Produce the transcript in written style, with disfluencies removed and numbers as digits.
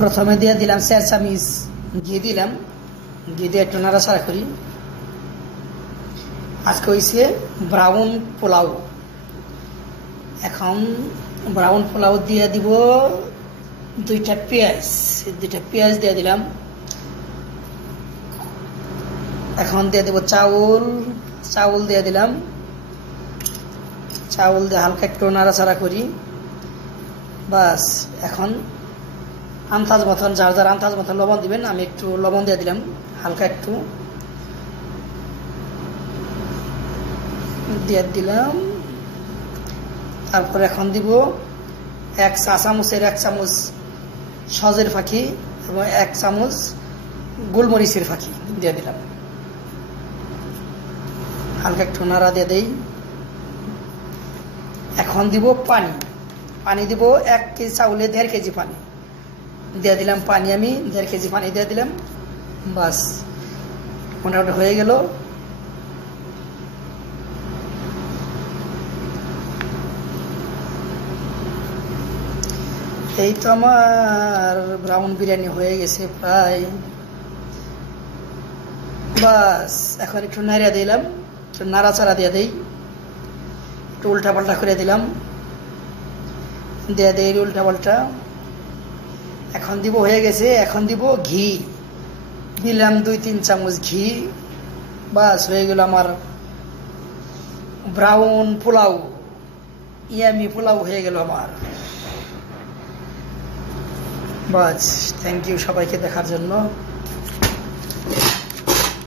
প্রথমে দিয়ে দিলাম 4 চামচ ঘি দিলাম, ঘি দিয়ে একটু নাড়াচাড়া করি। আজকে হয়েছে ব্রাউন পোলাও। এখন ব্রাউন পোলাও দিয়ে দিব 2টা পেঁয়াজ, 2টা পেঁয়াজ দিয়ে দিলাম। এখন দিয়ে দেব চাউল, চাউল দিয়ে দিলাম। চাউল দিয়ে হালকা একটু নাড়াচাড়া করি। বাস এখন আন্দাজ মতন, যার যার আন্দাজ মতন লবণ দিবেন। আমি একটু লবণ দিয়ে দিলাম, হালকা একটু দিয়ে দিলাম। তারপর এখন দিব 1 চা চামচের 1 চামচ সজের ফাঁকি এবং 1 চামচ গোলমরিচের ফাঁকি দিয়ে দিলাম। হালকা একটু নাড়া দিয়ে দেই। এখন দিব পানি, পানি দিব 1 কেজি চাউলে 1.5 কেজি পানি দিয়ে দিলাম। পানি আমি 1.5 কেজি পানি দিয়ে দিলাম। বাস মোটামুটি হয়ে গেল। এই তো আমার ব্রাউন বিরিয়ানি হয়ে গেছে প্রায়। বাস এখন একটু নাড়িয়ে দিলাম, একটু নাড়াচাড়া দিয়ে দেই, একটু উল্টা পাল্টা করে দিলাম, দিয়ে দেই উল্টা পাল্টা। এখন দিব, হয়ে গেছে। এখন দিব ঘি, দিলাম 2-3 চামচ ঘি। বাস হয়ে গেল আমার ব্রাউন পোলাও, ইয়ামি পোলাও হয়ে গেল আমার। বাস থ্যাংক ইউ সবাইকে দেখার জন্য।